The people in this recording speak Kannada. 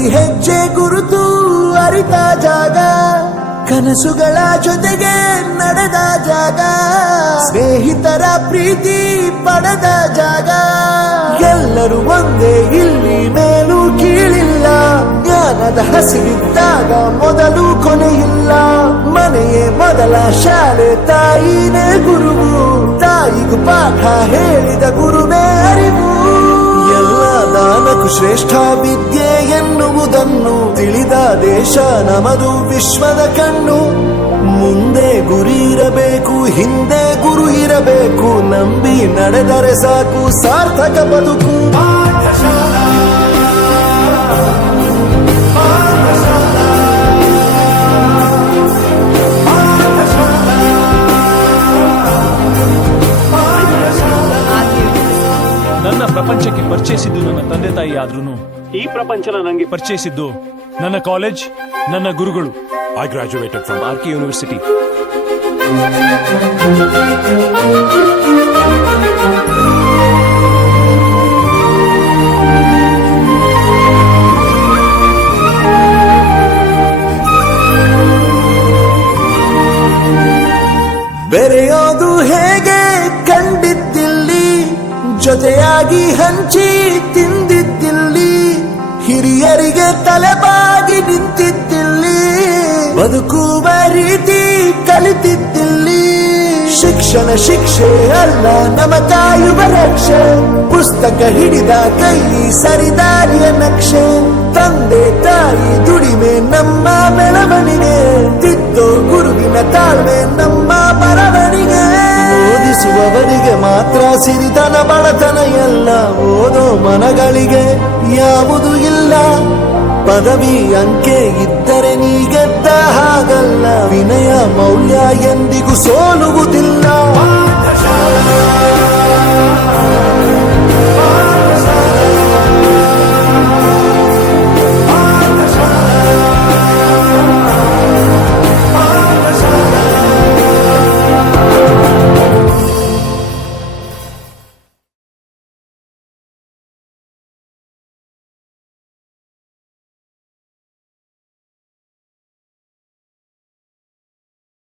ಪ್ರತಿ ಹೆಜ್ಜೆ ಗುರುತು ಅರಿತ ಜಾಗ, ಕನಸುಗಳ ಜೊತೆಗೆ ನಡೆದ ಜಾಗ, ಸ್ನೇಹಿತರ ಪ್ರೀತಿ ಪಡೆದ ಜಾಗ. ಎಲ್ಲರೂ ಒಂದೇ ಇಲ್ಲಿ, ಮೇಲೂ ಕೀಳಿಲ್ಲ. ಜ್ಞಾನದ ಹಸಿವಿದ್ದಾಗ ಮೊದಲು ಕೊನೆಯಿಲ್ಲ. ಮನೆಯೇ ಮೊದಲ ಶಾಲೆ, ತಾಯಿನೇ ಗುರುವು. ತಾಯಿಗೂ ಪಾಠ ಹೇಳಿದ ಗುರುವೇ ಅರಿವು. ಎಲ್ಲ ದಾನಕ್ಕೂ ಶ್ರೇಷ್ಠ ವಿದ್ಯೆ ಎನ್ನುವುದನ್ನು ತಿಳಿದ ದೇಶ ನಮದು, ವಿಶ್ವದ ಕಣ್ಣು. ಮುಂದೆ ಗುರಿ ಇರಬೇಕು, ಹಿಂದೆ ಗುರು ಇರಬೇಕು. ನಂಬಿ ನಡೆದರೆ ಸಾಕು, ಸಾರ್ಥಕ ಬದುಕು. ನನ್ನ ಪ್ರಪಂಚಕ್ಕೆ ಪರಿಚಯಿಸಿದ್ದು ನನ್ನ ತಂದೆ ತಾಯಿ ಆದ್ರೂ ಈ ಪ್ರಪಂಚನ ನನಗೆ ಪರಿಚಯಿಸಿದ್ದು ನನ್ನ ಕಾಲೇಜ್, ನನ್ನ ಗುರುಗಳು. I graduated from RK University. ಬೆರೆಯೋದು ಹೇಗೆ ಕಂಡಿದ್ದಿಲ್ಲಿ, ಜೊತೆಯಾಗಿ ಹಂಚಿ ತಿಂದಿದ್ದಿಲ್ಲಿ, ಹಿರಿಯರಿಗೆ ತಲೆಬಾಗಿ ನಿಂತಿದ್ದಿಲ್ಲಿ, ಬದುಕುವ ರೀತಿ ಕಲಿತಿದ್ದಿಲ್ಲಿ. ಶಿಕ್ಷಣ ಶಿಕ್ಷೆ ಅಲ್ಲ, ನಮ ಕಾಯುವ ರಕ್ಷೆ. ಪುಸ್ತಕ ಹಿಡಿದ ಕೈ ಸರಿದಾರಿಯ ನಕ್ಷೆ. ತಂದೆ ತಾಯಿ ದುಡಿಮೆ ನಮ್ಮ ಬೆಳವಣಿಗೆ, ತಿದ್ದೋ ಗುರುವಿನ ತಾಳ್ಮೆ ನಮ್ಮ ಬರವಣಿಗೆ. ಓದಿಸುವವರಿಗೆ ಮಾತ್ರ ಸಿರಿತನ ಬಡತನ ಎಲ್ಲ, ಓದೋ ಮನಗಳಿಗೆ ಯಾವುದು ಇಲ್ಲ. ಪದವಿ ಅಂಕೆ ಇದ್ದರೆ ನೀ ಗೆದ್ದ ಹಾಗಲ್ಲ, ವಿನಯ ಮೌಲ್ಯ ಎಂದಿಗೂ ಸೋಲುವುದಿಲ್ಲ.